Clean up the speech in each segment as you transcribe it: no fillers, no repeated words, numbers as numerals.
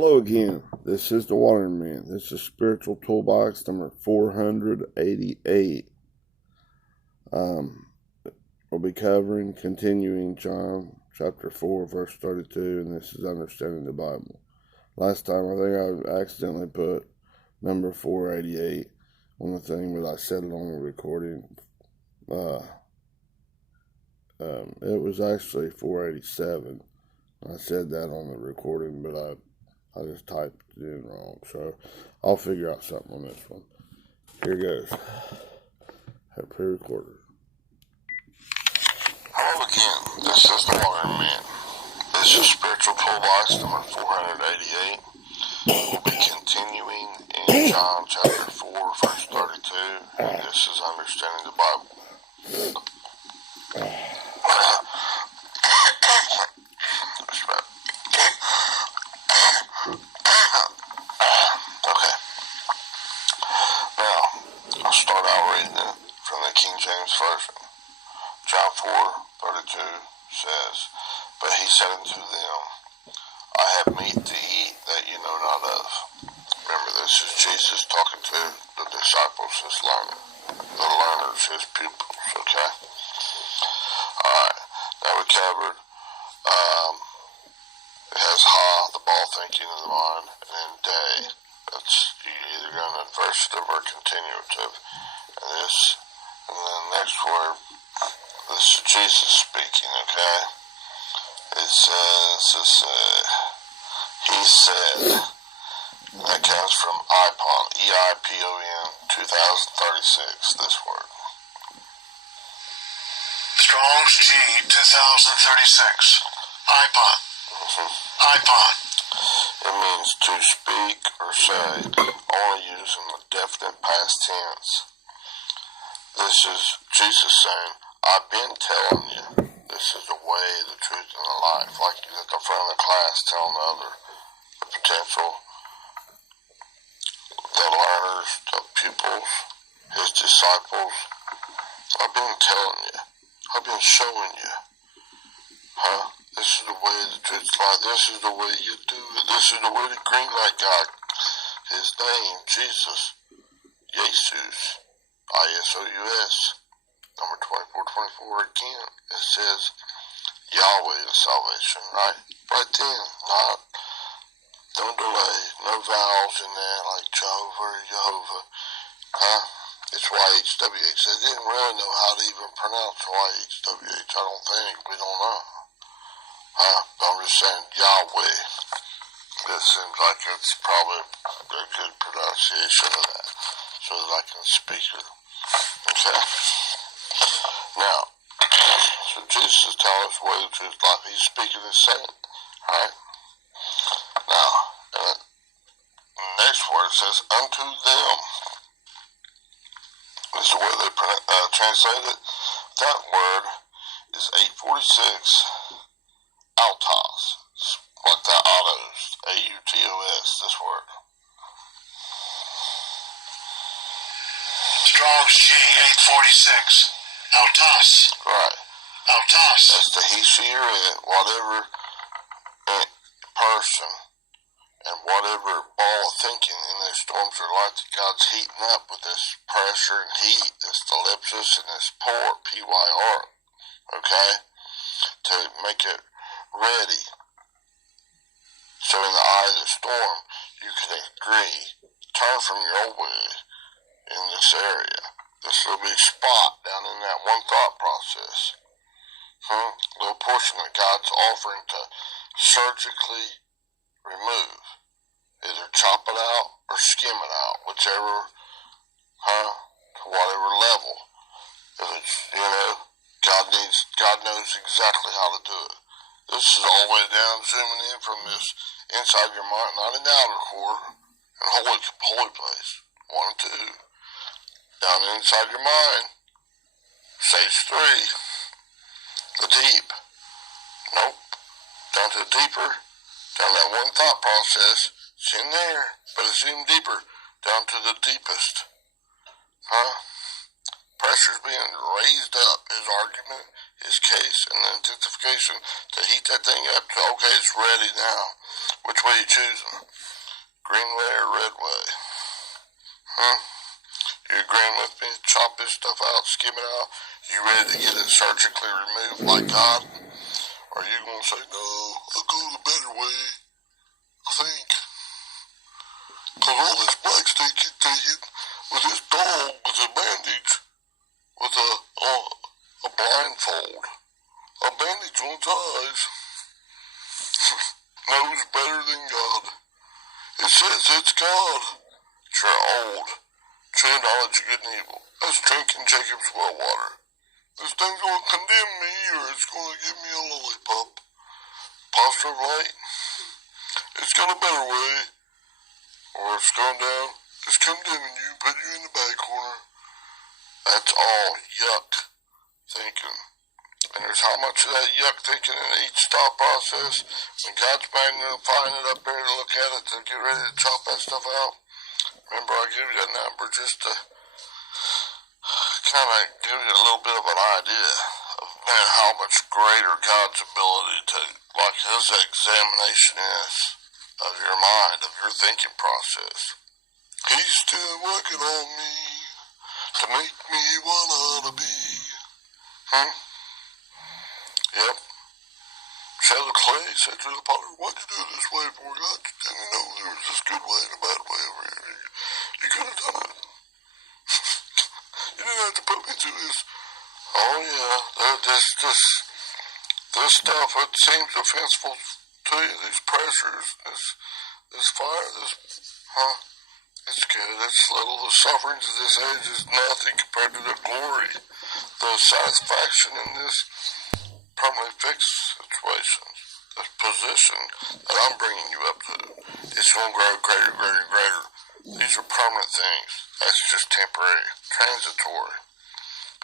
Hello again. This is the Waterman. This is Spiritual Toolbox number 488. We'll be continuing John chapter 4, verse 32, and this is Understanding the Bible. Last time I think I accidentally put number 488 on the thing, but I said it on the recording. It was actually 487. I said that on the recording, but I just typed it in wrong, so I'll figure out something on this one. Here goes. Have pre-recorded. Hello again. This is the Waterman. This is Spiritual Toolbox number 488. We'll be continuing in John chapter 4, verse 32, and this is Understanding the Bible. Okay. Now, I'll start out reading it from the King James Version. John 4:32 says, "But he said unto them, I have meat to eat that you know not of." Remember, this is Jesus talking to the disciples, his learners, his pupils, okay? Alright, now we covered, it has the ball thinking of the mind, and then day. That's either going to adversative or continuative. And then next word, this is Jesus speaking, okay? It says, he said, and that comes from IPON, EIPON 2036, this word. Strong's G 2036, IPON. IPON. It means to speak or say, only using the definite past tense. This is Jesus saying, I've been telling you, this is the way, the truth, and the life. Like he's at the front of the class telling the potential, the learners, the pupils, his disciples. I've been telling you. I've been showing you. This is the way, the truth, the life. This is the way you do it. This is the way the green light God. His name, Jesus, Jesus, ISOUS. Number 2424 again, it says Yahweh is salvation, right? Right then, don't delay, no vowels in there like Jehovah or Jehovah, It's YHWH. They didn't really know how to even pronounce YHWH, I don't think, we don't know. But I'm just saying Yahweh. It seems like it's probably a good pronunciation of that, so that I can speak it. Okay? Now, so Jesus is telling us the way, the truth, life. He's speaking and saying, alright? Now, and the next word says, unto them. This is the way they translate it. That word is 846, autos. Like the autos, AUTOS, this word. Strong's G 846, autos. Right. Autos. That's the he, she, or it, whatever person and whatever ball of thinking in those storms are like that God's heating up with this pressure and heat, this ellipsis and this pour, PYR, okay, to make it ready. So in the eye of the storm, you can agree, turn from your old way in this area. This little big spot down in that one thought process. Little portion that God's offering to surgically remove. Either chop it out or skim it out, whichever, to whatever level. If it's, God knows exactly how to do it. This is all the way down, zooming in from this inside your mind, not in the outer core, and holy place. 1 and 2. Down inside your mind. Stage 3. The deep. Nope. Down to the deeper. Down that one thought process. It's in there, but it's even deeper. Down to the deepest. Pressure's being raised up. His argument, his case, and the intensification to heat that thing up to, okay, it's ready now. Which way you choosing? green way or red way? You agreeing with me? Chop this stuff out, skim it out. You ready to get it surgically removed like God? Or are you going to say, no, I'll go the better way, I think. Because all this black stick you taking with this dog with a bandage, with a blindfold, a bandage on its eyes, knows better than God. It says it's God. You're old. True knowledge of good and evil. That's drinking Jacob's well water. This thing's going to condemn me, or it's going to give me a lollipop. Positive light. It's got a better way. Or it's going down. It's condemning you, put you in the back corner. That's all yuck thinking. And there's how much of that yuck thinking in each thought process. When God's magnifying it up there to look at it, to get ready to chop that stuff out. Remember, I gave you that number just to kind of give you a little bit of an idea of how much greater God's ability to, like his examination is of your mind, of your thinking process. He's still working on me to make me what I ought to be. Yep. Shall the clay said to the potter, why'd you do it this way for God? You didn't know there was this good way and a bad way over here. You could have done it. You didn't have to put me through this. Oh yeah, this stuff, it seems offensive to you, these pressures, this fire, it's good, it's little. The sufferings of this age is nothing compared to the glory, the satisfaction in this permanently fixed situation, this position that I'm bringing you up to. It's going to grow greater, greater, greater. These are permanent things. That's just temporary, transitory.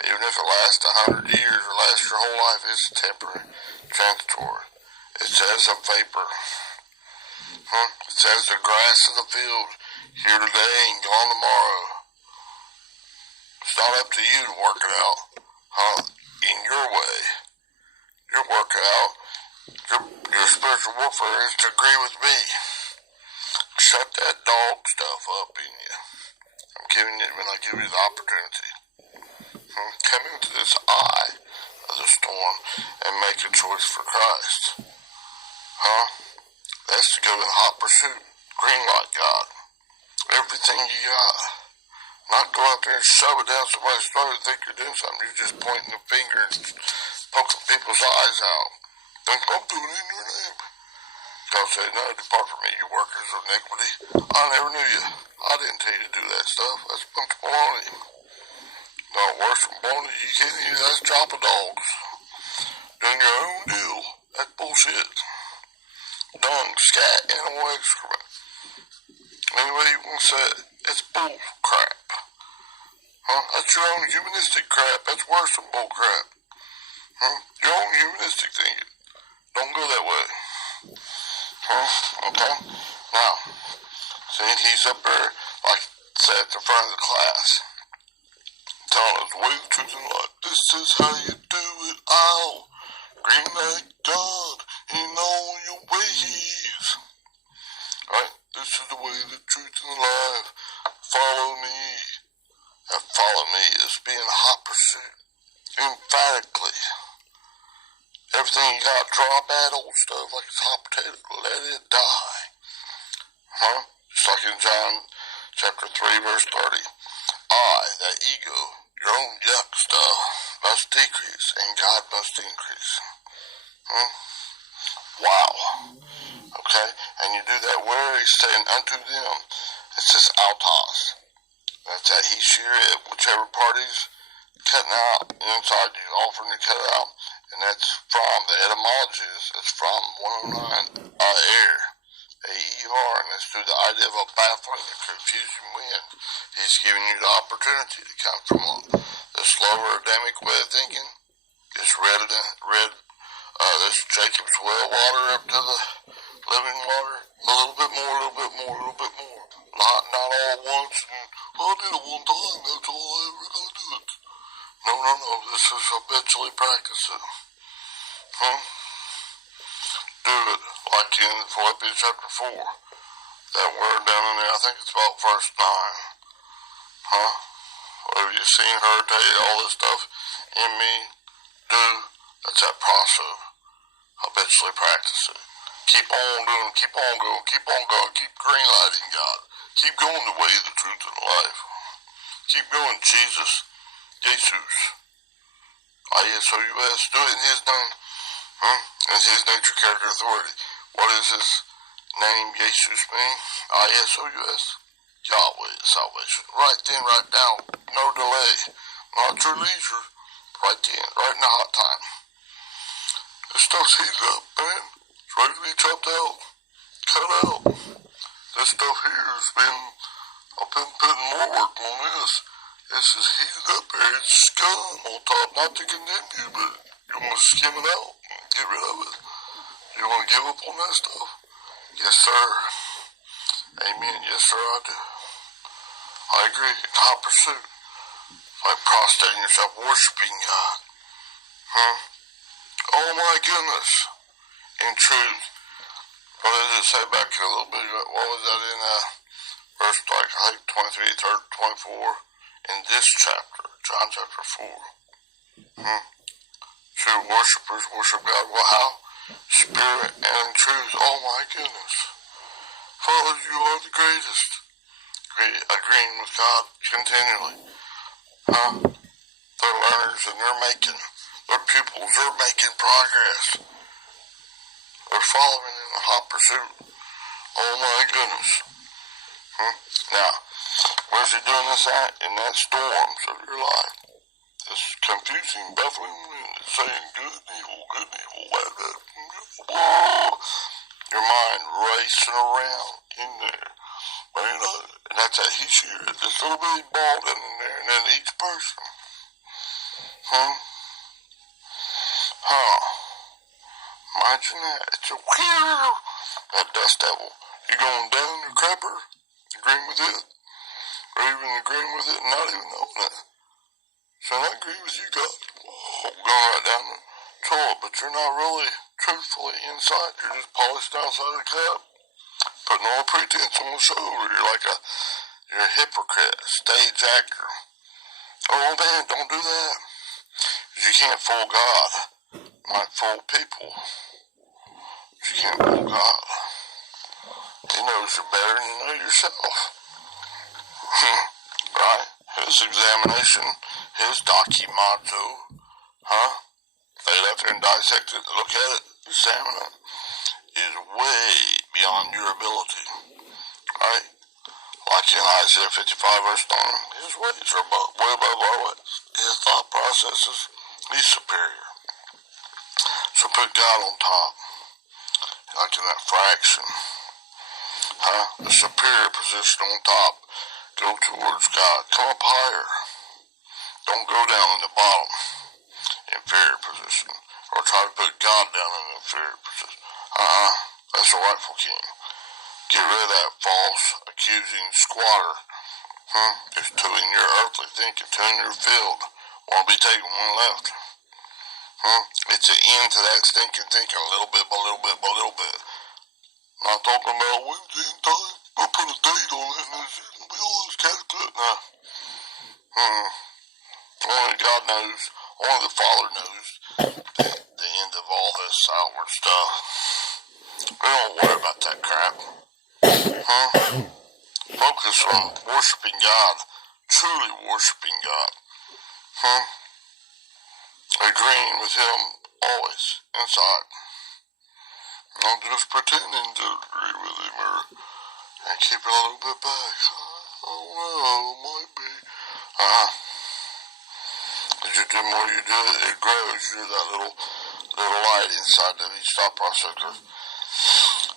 Even if it lasts 100 years or lasts your whole life, it's temporary, transitory. It's as a vapor. It's as the grass of the field, here today and gone tomorrow. It's not up to you to work it out, in your way. Your workout, your spiritual warfare is to agree with me. Shut that dog stuff up in you. I'm giving it when I give you the opportunity. Come into this eye of the storm and make a choice for Christ. That's to go in hot pursuit. Green light God. Everything you got. Not go out there and shove it down somebody's throat and think you're doing something. You're just pointing the finger and poking people's eyes out. Think I'm doing it in your name. God said, no, depart from me, you workers of iniquity. I never knew you. I didn't tell you to do that stuff. That's a bunch of baloney. No, worse than baloney, you can't even, that's dropping dogs. Doing your own deal. That's bullshit. Dung, scat, animal excrement. Any way you want to say it, it's bull crap. That's your own humanistic crap. That's worse than bull crap. Your own humanistic thinking. Don't go that way. Okay? Now, see, he's up there, like I said, at the front of the class, telling us the way, the truth, and life. This is how you do it all. Green like God in all your ways. Right? This is the way, the truth, and the life. Follow me. That follow me is being hot pursuit. Emphatically. Everything you got, drop that old stuff like it's hot potato. Let it die. Just like in John chapter 3, verse 30. That ego, your own yuck stuff, must decrease, and God must increase. Wow. Okay? And you do that where he's saying unto them. It says autos. That's that he, she, or it, whichever party's cutting out inside you, offering to cut it out. And that's from, the etymology is from 109, air, A-E-R, and that's through the idea of a baffling and confusing wind. He's giving you the opportunity to come from the slower Adamic way of thinking, this this Jacob's well water up to the living water, a little bit more, a little bit more, a little bit more. Not all at once, and I did it one time, that's all I ever gonna do it. No, this is habitually practice it. Do it, like in Philippians chapter 4. that word down in there. I think it's about verse 9. Huh? Have you seen her tell you all this stuff in me? Do? That's that process. Habitually practice it. Keep on doing, keep on going, keep on going, keep green lighting God. Keep going the way, the truth, and the life. Keep going, Jesus. Jesus. ISOUS. Do it in His name. In His nature, character, authority. What is His name, Jesus, mean? ISOUS. Yahweh, salvation. Right then, right now. No delay. Not your leisure. Right then, right in the hot time. This stuff's heated up, man. It's ready to be chopped out. Cut out. This stuff here has been, I've been putting more work on this. This is heated up there. It's scum on top. Not to condemn you, but you want to skim it out. Get rid of it. You want to give up on that stuff? Yes, sir. Amen. Yes, sir, I do. I agree. Hot pursuit. Like prostrating yourself, worshiping God. Oh my goodness. In truth. What did it say back here a little bit? What was that in verse like I think 23, 24? In this chapter, John chapter 4. True worshipers worship God. Well, how? Spirit and in truth. Oh my goodness. Father, you are the greatest. Agreeing with God continually. They're learners and they're pupils, they're making progress. They're following in a hot pursuit. Oh my goodness. Now, where's He doing this at? In that storms of your life. This confusing, baffling wind is saying good and evil, bad, bad. Your mind racing around in there. And that's how He shared it. This little bitty ball down in there, and then each person. Imagine that. It's a weird. That dust devil. You going down your crapper, agreeing with it, or even agreeing with it and not even knowing it. So I agree with you, God. Going right down the toilet, but you're not really truthfully inside. You're just polished outside the cup. Putting on a pretense on the shoulder. You're a hypocrite, a stage actor. Oh man, don't do that. Because you can't fool God. You might fool people. But you can't fool God. He knows you better than you know yourself. Right? His examination, his documento, they left there and dissected it, look at it, examine it, is way beyond your ability. Right? Like in Isaiah 55 verse 9, His ways are way above our ways. His thought processes, He's superior. So put God on top. Like in that fraction. The superior position on top. Go towards God. Come up higher. Don't go down in the bottom. Inferior position. Or try to put God down in the inferior position. That's the rightful king. Get rid of that false, accusing squatter. Just two in your earthly thinking, two in your field. Want to be taking one left. It's an end to that stinking thinking, a little bit by little bit by little bit. Not talking about Wednesday and time. We'll put a date on it and it'll be all this cataclysm. No. Only God knows, only the Father knows the end of all this outward stuff. We don't worry about that crap. Focus on worshiping God, truly worshiping God. Agreeing with Him always inside. Not just pretending to agree with Him and keeping a little bit back. I don't know, might be. As you do more you do it, it grows. You're that little light inside of each thought process.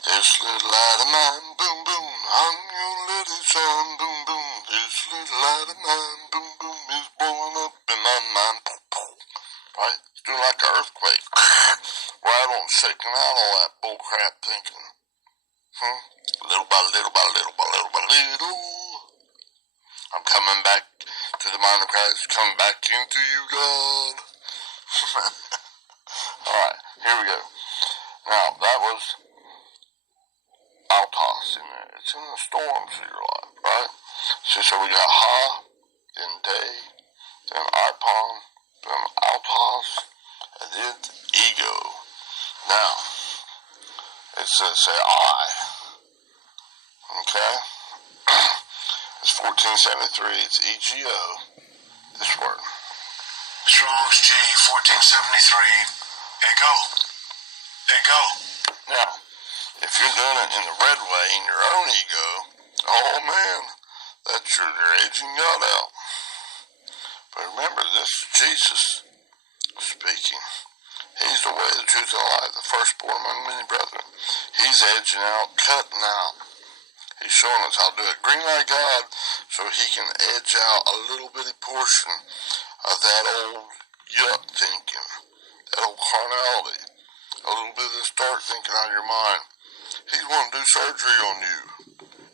This little light of mine, boom, boom, I'm gonna let it shine, boom, boom. This little light of mine, boom, boom, is blowing up in my mind, boom, boom. Right? It's doing like an earthquake. Rattling, shaking out all that bullcrap thinking. Little by little by little by little by little. I'm coming back to the mind of Christ, coming back into you, God. Alright, here we go. Now, that was I'll toss in there. It's fights and the storms of your life, right? So we got ha, then day, then ipon, then autos, and then ego. Now, it says say I. Okay? It's 1473, it's EGO, this word. Strong's G 1473. Ego. Ego. Now, if you're doing it in the red way, in your own ego, oh man, that's you're aging God out. But remember, this is Jesus speaking. He's the way, the truth, and the life, the firstborn among many brethren. He's edging out, cutting out. He's showing us how to do it. Green like God, so he can edge out a little bitty portion of that old yuck thinking, that old carnality, a little bit of this dark thinking out of your mind. He's wanting to do surgery on you,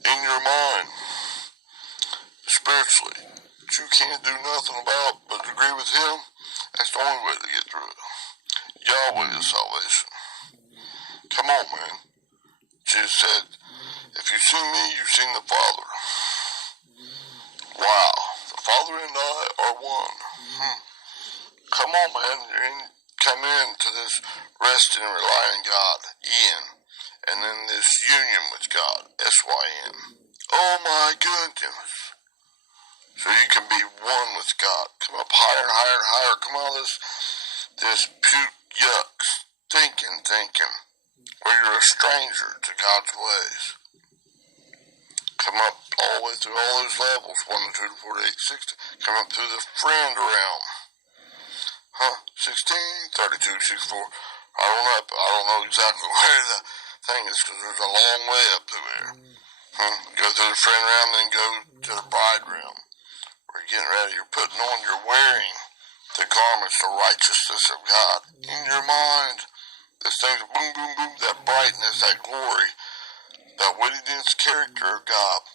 in your mind, spiritually, that you can't do nothing about but agree with him. That's the only way to get through it. Yahweh is salvation. Come on, man. Jesus said, if you've seen me, you've seen the Father. Wow. The Father and I are one. Come on, man. Come into this resting and relying God, Ian. And then this union with God, S-Y-N. Oh my goodness. So you can be one with God. Come up higher and higher and higher. Come out of this puke yucks. Thinking. Where you're a stranger to God's ways. Come up all the way through all those levels, 1 to 2 to 4 to 8, 60. Come up through the friend realm. 16, 32, 64. I don't know exactly where the thing is, because there's a long way up through there. Go through the friend realm, then go to the bride realm. We're getting ready. You're wearing the garments, the righteousness of God in your mind. This thing's boom, boom, boom, that brightness, that glory, that witty, dense character of God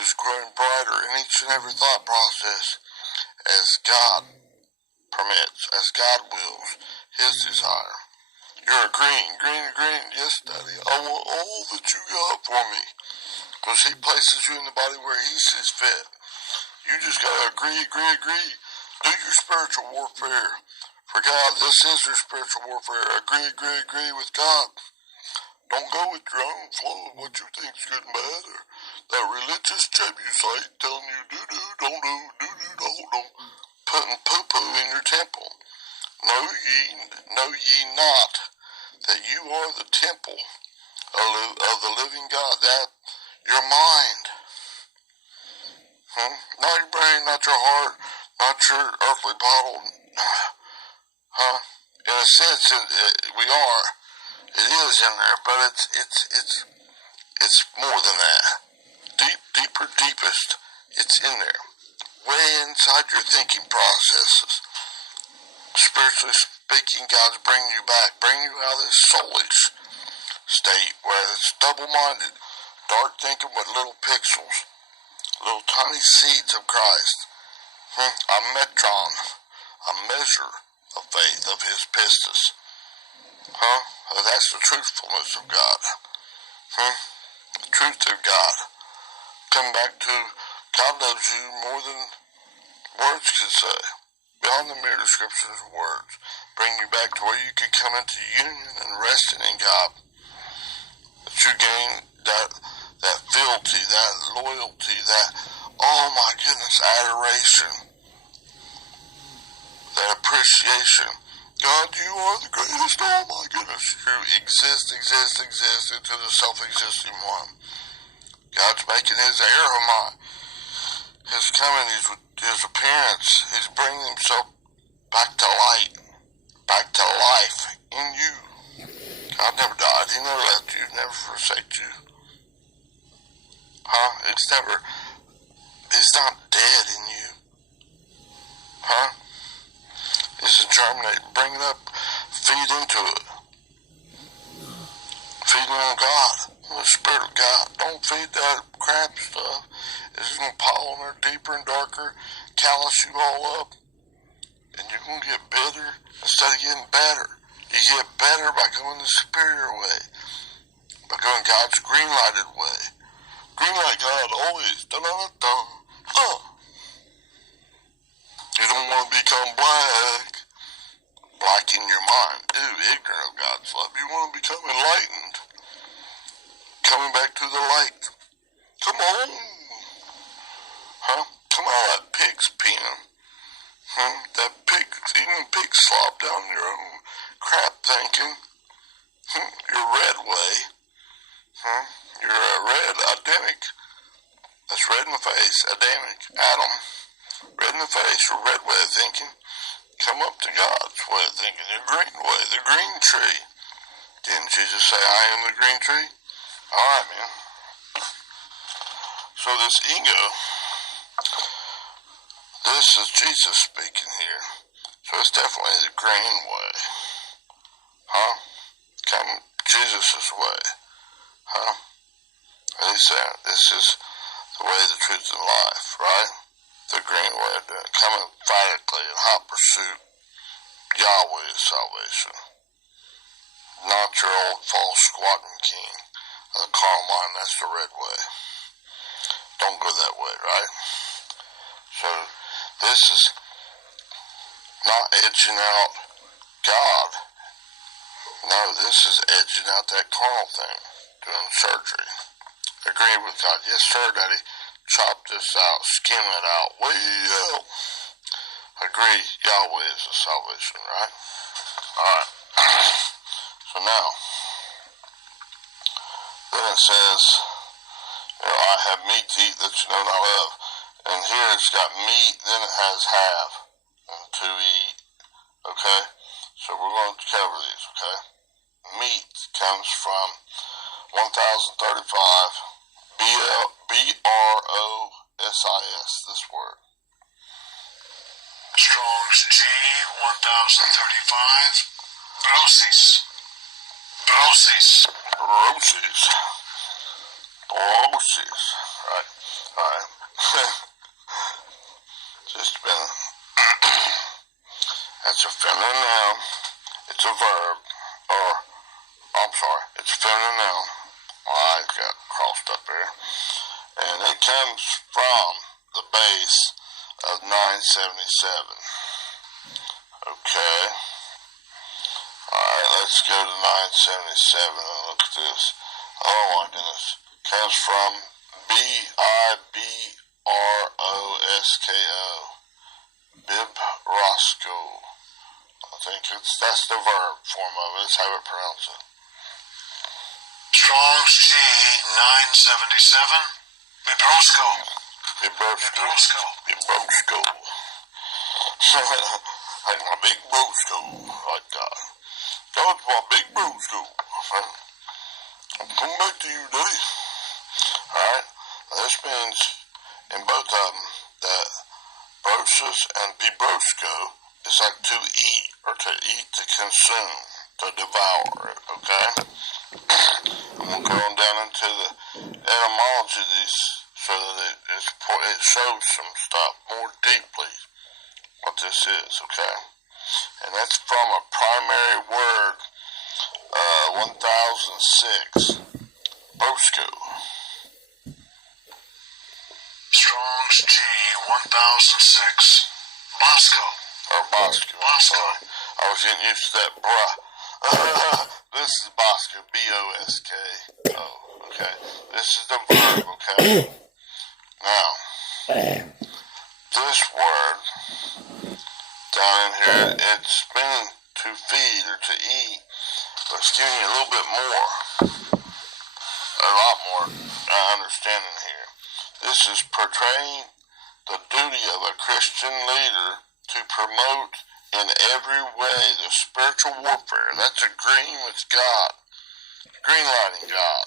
is growing brighter in each and every thought process as God permits, as God wills, his desire. You're agreeing, green, yes, Daddy, I want all that you got for me, because he places you in the body where he sees fit. You just gotta agree. Do your spiritual warfare for God. This is your spiritual warfare. Agree with God. Don't go with your own flow of what you think is good and bad, or that religious Jebusite telling you don't do, putting poo-poo in your temple. Know ye not that you are the temple of the living God, that your mind, not your brain, not your heart, not your earthly bottle, in a sense, we are. It is in there, but it's more than that. Deepest, it's in there. Way inside your thinking processes. Spiritually speaking, God's bringing you back, bringing you out of this soulish state where it's double-minded, dark thinking with little pixels, little tiny seeds of Christ. A metron, a measure of faith, of his pistis. That's the truthfulness of God. The truth of God. Come back to God loves you more than words could say. Beyond the mere descriptions of words. Bring you back to where you can come into union and resting in God. That you gain that fealty, that loyalty, that, oh my goodness, adoration. That appreciation. God, you are the greatest. Oh my goodness. You exist into the self-existing one. God's making his aroma, his coming, his appearance. He's bringing himself back to light, back to life in you. God never died. He never left you, never forsake you. He's not dead in you. He's germinating, bring it up, feed into it. Feeding on God, on the Spirit of God. Don't feed that crap stuff. It's just going to pile on there deeper and darker, callous you all up, and you're going to get bitter instead of getting better. You get better by going the superior way, by going God's green-lighted way, dun-dun-dun-dun. You don't want to become black in your mind. Ew, ignorant of God's love. You want to become enlightened. Coming back to the light. Come on. Huh? Come out of that pig's pen. That pig, eating pig slop down your own crap thinking. Your red way. You're a red Adamic. That's red in the face. Adamic. Adam. Red in the face. Your red way of thinking. Come up to God's way of thinking. The green way. The green tree. Didn't Jesus say, I am the green tree? Alright, man. So this ego, this is Jesus speaking here. So it's definitely the green way. Huh? Come Jesus' way. Huh? And he said, this is the way, the truth, and life, right? The green way of doing it. Come emphatically in hot pursuit. Yahweh is salvation. Not your old false squatting king of the carnal mind. That's the red way. Don't go that way, right? So this is not edging out God. No, this is edging out that carnal thing, doing surgery. Agree with God. Yes, sir, Daddy. Chop this out, skim it out, way out. Agree, Yahweh is the salvation, right? Alright. So now, then it says, I have meat to eat that you know not of. And here it's got meat, then it has have, and to eat. Okay? So we're going to cover these, okay? Meat comes from 1035, B-R-O-S-I-S, this word. Strong's G 1035. Brosis. Brosis. Brosis. Brosis. Right. Alright. Just been. That's a feminine noun. It's a verb. Or, I'm sorry, it's a feminine noun. I got crossed up there. And it comes from the base of 977. Okay. Alright, let's go to 977 and look at this. Oh my goodness. Comes from B-I-B-R-O-S-K-O. Bibrosco. I think that's the verb form of it. That's how we pronounce it. Strong's G 977. Bibrosco. Bibrosco. Bibrosco. Like my big brosco. Like God. God's my big brosco. I'm coming back to you, Daddy. Alright. This means in both of them that brosis and bibrosco is like to eat, or to eat, to consume, to devour it, okay? I'm going to go on down into the etymology of these so that it shows some stuff more deeply what this is, okay? And that's from a primary word, 1006, brosco. Strong's G 1006. Bosco. Or Bosco. Bosco. I was getting used to that bruh. This is Bosco, B-O-S-K-O, okay? This is the verb, okay? Now, this word down in here, it's meaning to feed or to eat, but it's giving you a little bit more, a lot more understanding here. This is portraying the duty of a Christian leader to promote in every way the spiritual warfare. That's agreeing with God, greenlighting God.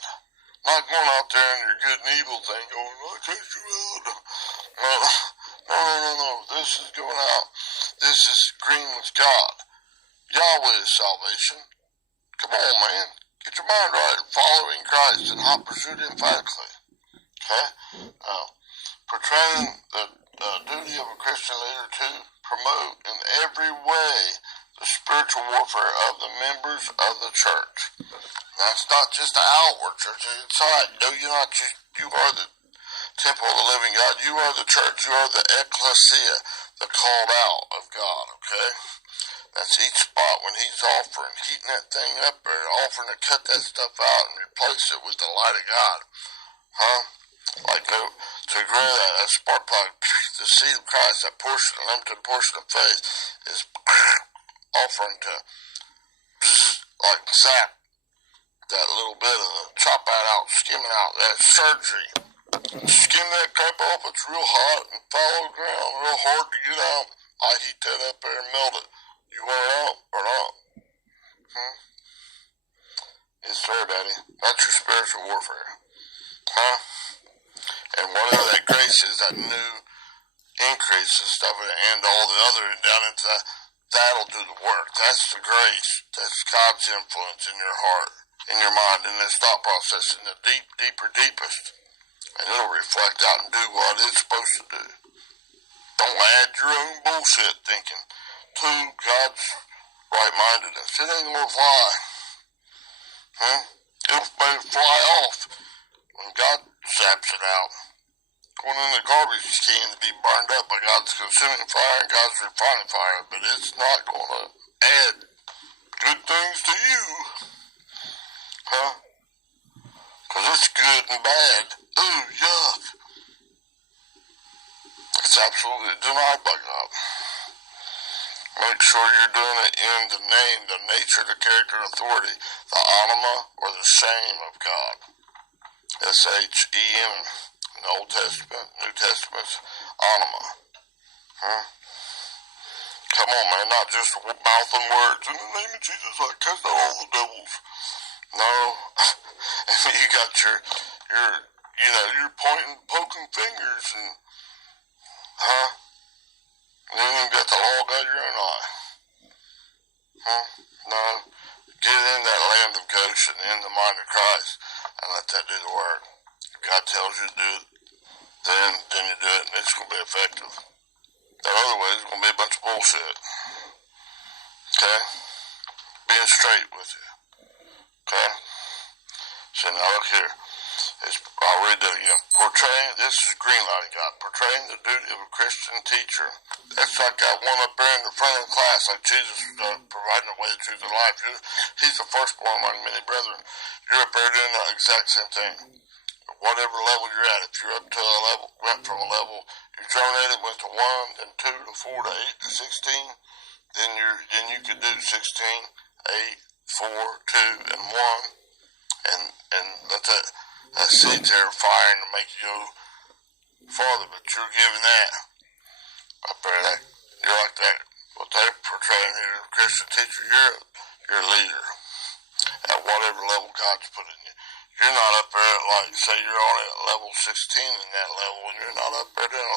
Not going out there in your good and evil thing going, I cast you out. No. This is going out. This is agreeing with God. Yahweh is salvation. Come on, man. Get your mind right. Following Christ and hot pursuit emphatically. Okay? Now, portraying the duty of a Christian leader to promote in every way the spiritual warfare of the members of the church. That's not just the outward church inside. No, you're not. You are the temple of the living God. You are the church. You are the ecclesia, the called out of God, okay? That's each spot when he's offering, heating that thing up there, offering to cut that stuff out and replace it with the light of God. Huh? Like to grow that spark plug, the seed of Christ, that portion, limited portion of faith, is offering to, like, zap that little bit of the, chop that out, skim it out, that surgery. Skim that crap off, it's real hot and follow the ground, real hard to get out. I heat that up there and melt it. You want it out or not? Yes, sir, Daddy. That's your spiritual warfare. Huh? And whatever that grace is, that new increase and stuff, and all the other, down into that, that'll do the work. That's the grace. That's God's influence in your heart, in your mind, in this thought process, in the deepest. And it'll reflect out and do what it's supposed to do. Don't add your own bullshit thinking to God's right-mindedness. It ain't gonna fly. It'll fly off when God zaps it out. Going in the garbage can to be burned up by God's consuming fire and God's refining fire, but it's not gonna add good things to you. Because it's good and bad. Ooh, yuck. It's absolutely denied by God. Make sure you're doing it in the name, the nature, the character, authority, the anima, or the shame of God. S-H-E-M. In the Old Testament, New Testament's anima. Come on, man, not just mouthing words. In the name of Jesus, I cast out all the devils. No. You got your you're poking fingers and, and then you got the log out your own eye. No. Get in that land of Goshen, in the mind of Christ, and let that do the work. If God tells you to do it, then you do it, and it's going to be effective. That other way is going to be a bunch of bullshit. Okay? Being straight with you. Okay? So now look here. I'll read that again. This is greenlighting God. Portraying the duty of a Christian teacher. That's like got one up there in the front of the class, like Jesus providing the way, the truth, and life. He's the firstborn among many brethren. You're up there doing the exact same thing. Whatever level you're at, if you're up to a level, went from a level, you germinated, went to 1, then 2 to 4 to 8 to 16, then you could do 16, 8, 4, 2, and 1, and let that seed's there firing to make you go farther, but you're giving that up there. You're like that. What they're portraying here, a Christian teacher, you're a leader at whatever level God's put in you. You're not up there at, like, say you're only at level 16 in that level, and you're not up there doing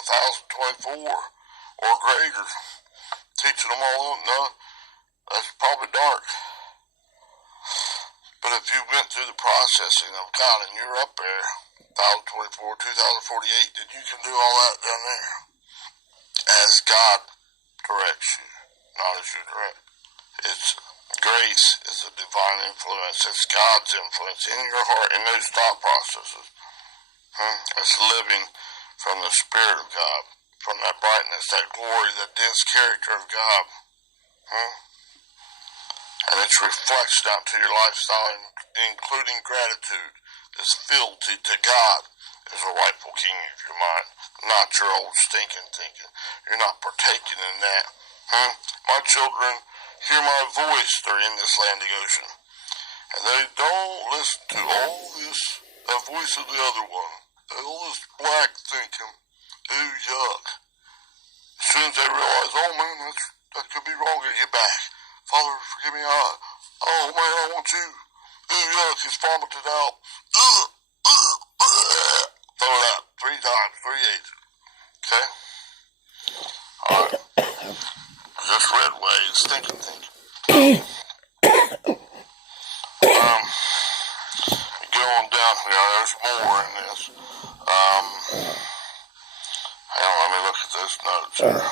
1,024 or greater, teaching them all. No, that's probably dark. But if you went through the processing of God and you're up there, 1,024, 2,048, then you can do all that down there. As God directs you, not as you direct. It's grace is a divine influence. It's God's influence in your heart, in those thought processes. It's living from the Spirit of God, from that brightness, that glory, that dense character of God. And its reflection out to your lifestyle, including gratitude, is fealty to God as a rightful king of your mind, not your old stinking thinking. You're not partaking in that. My children hear my voice. They're in this land of Goshen. And they don't listen to all this, that voice of the other one. All this black thinking. Ooh, yuck. As soon as they realize, oh man, that could be wrong, they get back. Father, forgive me. Oh man, I want you. Ooh, yuck, he's vomited out. Throw it out 3 times, 3 8. Okay? Alright. Just red way and stinking thinking. Go on down here. There's more in this. Hang on, let me look at those notes here.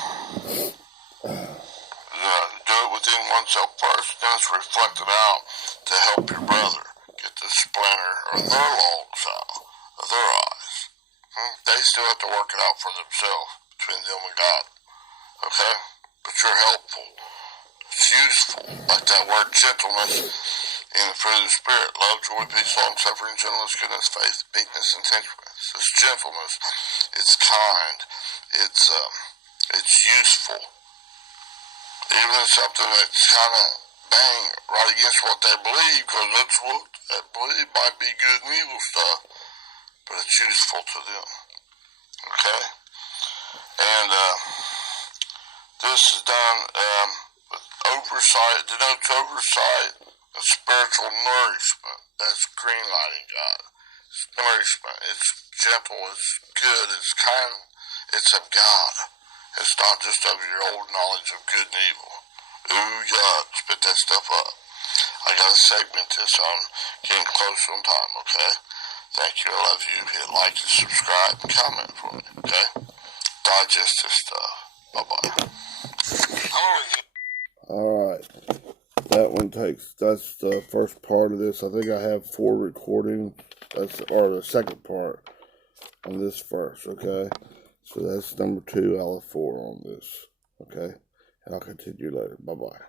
Do it within oneself first, then it's reflected out to help your brother get the splinter or their logs out of their eyes. They still have to work it out for themselves between them and God. Okay? But you're helpful. It's useful. Like that word gentleness in the fruit of the Spirit. Love, joy, peace, long suffering, gentleness, goodness, faith, meekness, and temperance. It's gentleness. It's kind. It's useful. Even something that's kind of bang right against what they believe, because that's what they believe might be good and evil stuff, but it's useful to them. Okay? And this is done with oversight, denotes oversight and spiritual nourishment. That's green lighting God. It's nourishment. It's gentle. It's good. It's kind. It's of God. It's not just of your old knowledge of good and evil. Ooh, God, spit that stuff up. I gotta segment this on getting close on time, okay? Thank you, I love you. Hit like and subscribe and comment for me, okay? Digest this stuff. Bye-bye. Alright. That's the first part of this. I think I have 4 recordings. Or the second part on this first, okay? So that's number 2 out of 4 on this, okay? And I'll continue later. Bye-bye.